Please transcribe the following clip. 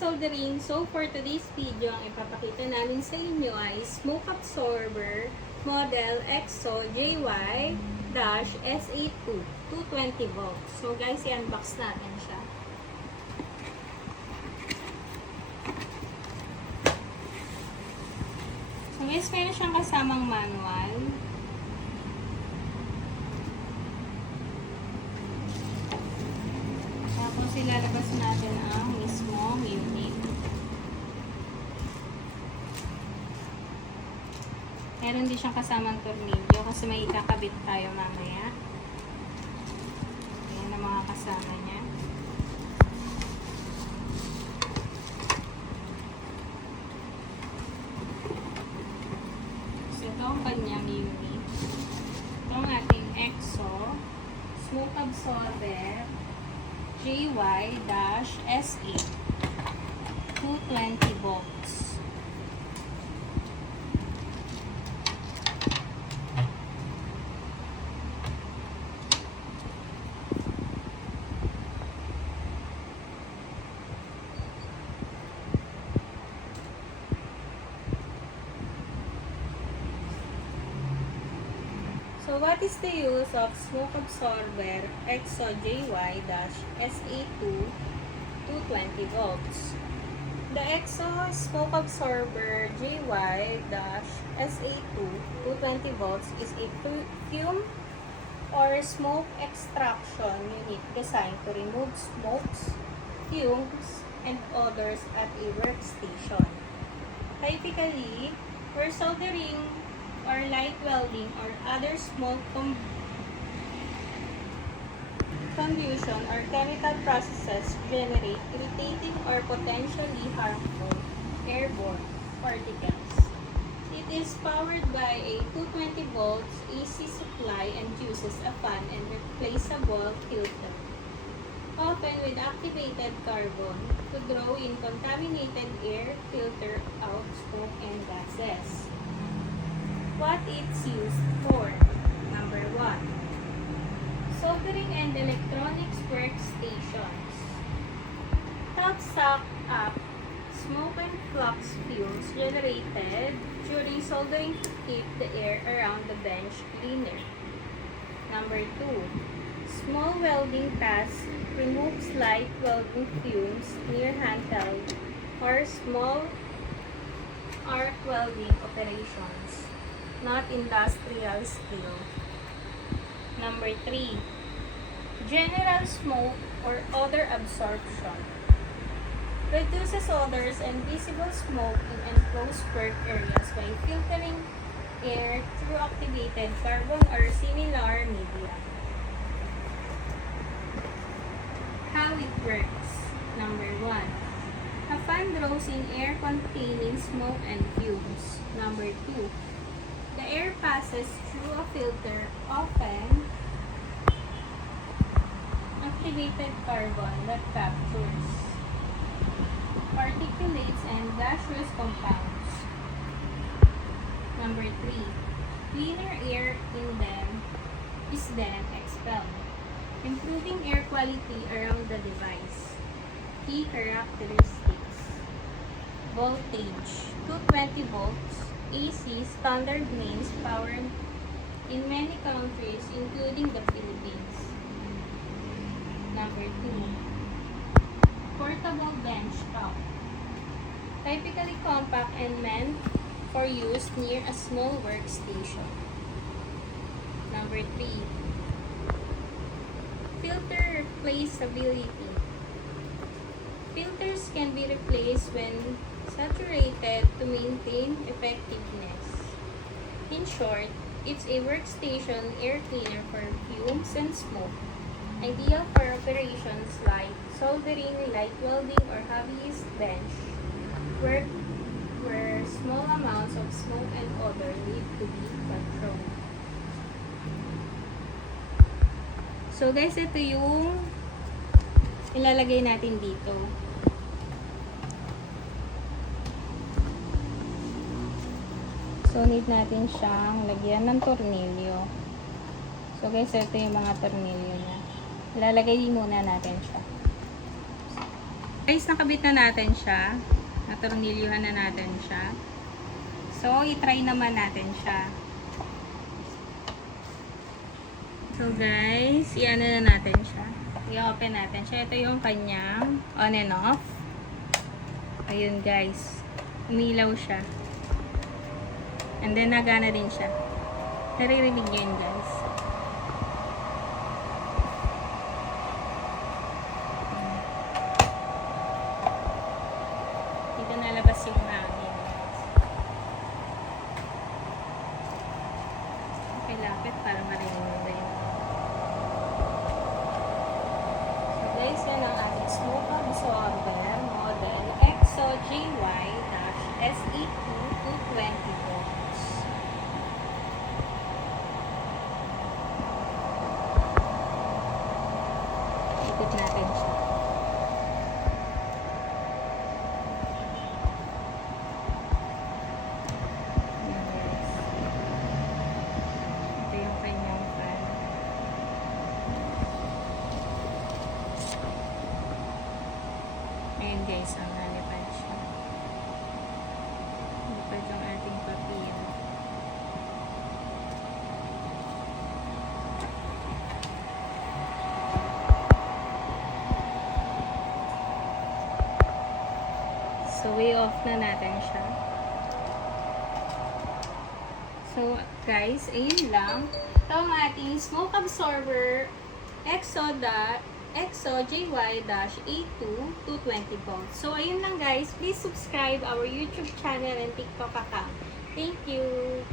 soldering. So for today's video, ang ipapakita namin sa inyo ay smoke absorber model EXO JY-SA2 220 volts. So guys, i-unbox natin siya. So guys, meron siyang kasamang manual. Tapos ilalabas natin ang mismong unit. Meron din siyang kasamang tornilyo kasi may ikakabit tayo mamaya. Ayan ang mga kasama niya. So ito ang kanyang unit. Ito ang ating EXO smoke absorber JY-SA 220 volts. So what is the use of smoke absorber EXO JY-SA2 220 volts? The EXO smoke absorber JY-SA2 220 volts is a fume or smoke extraction unit designed to remove smokes, fumes, and odors at a workstation. Typically, for soldering or light welding or other smoke combustion or chemical processes generate irritating or potentially harmful airborne particles. It is powered by a 220 volts AC supply and uses a fan and replaceable filter, often with activated carbon, to draw in contaminated air, filter out smoke and gases. What it's used for. Number 1. Soldering and electronics workstations. Help suck up smoke and flux fumes generated during soldering to keep the air around the bench cleaner. Number 2. Small welding tasks removes light welding fumes near handheld or small arc welding operations, not industrial scale. Number 3. General smoke or odor absorption. Reduces odors and visible smoke in enclosed work areas by filtering air through activated carbon or similar media. How it works. Number 1. A fan draws in air containing smoke and fumes. Number 2. The air passes through a filter, often activated carbon that captures particulates and gaseous compounds. Number 3. Cleaner air in them is then expelled, improving air quality around the device. Key characteristics. Voltage 220 volts AC standard mains powered in many countries including the Philippines. Number 2. Portable bench top. Typically compact and meant for use near a small workstation. Number 3. Filter replaceability. Filters can be replaced when saturated to maintain effectiveness. In short, it's a workstation air cleaner for fumes and smoke, ideal for operations like soldering, light welding, or hobbyist bench work where small amounts of smoke and odor need to be controlled. So guys, ito yung ilalagay natin dito. So, need natin siyang lagyan ng tornilyo. So, guys, ito yung mga tornilyo niya. Ilalagay muna natin siya. Guys, nakabit na natin siya. Natornilyuhan na natin siya. So, i-try naman natin siya. So, guys, i-ano na natin siya. I-open natin siya. Ito yung kanyang on and off. Ayun, guys. Umilaw siya. And then, nagana din siya. Naririnig nyo yun, guys. Dito nalabas yung hangin. Okay, lapit para marinig nyo yun. So, guys, yan ang ating smoke absorber model EXO JY-SE2 220 volts. Ikot natin siya. Ayan, guys. Ito yung kanyang fan. Ayan, guys, ang nalipad siya. Lipad yung ating papel. So, off na natin siya. So, guys, ayun lang. Ito ang ating smoke absorber EXO JY-A2 220 volts. So, ayun lang guys. Please subscribe our YouTube channel and TikTok account. Thank you!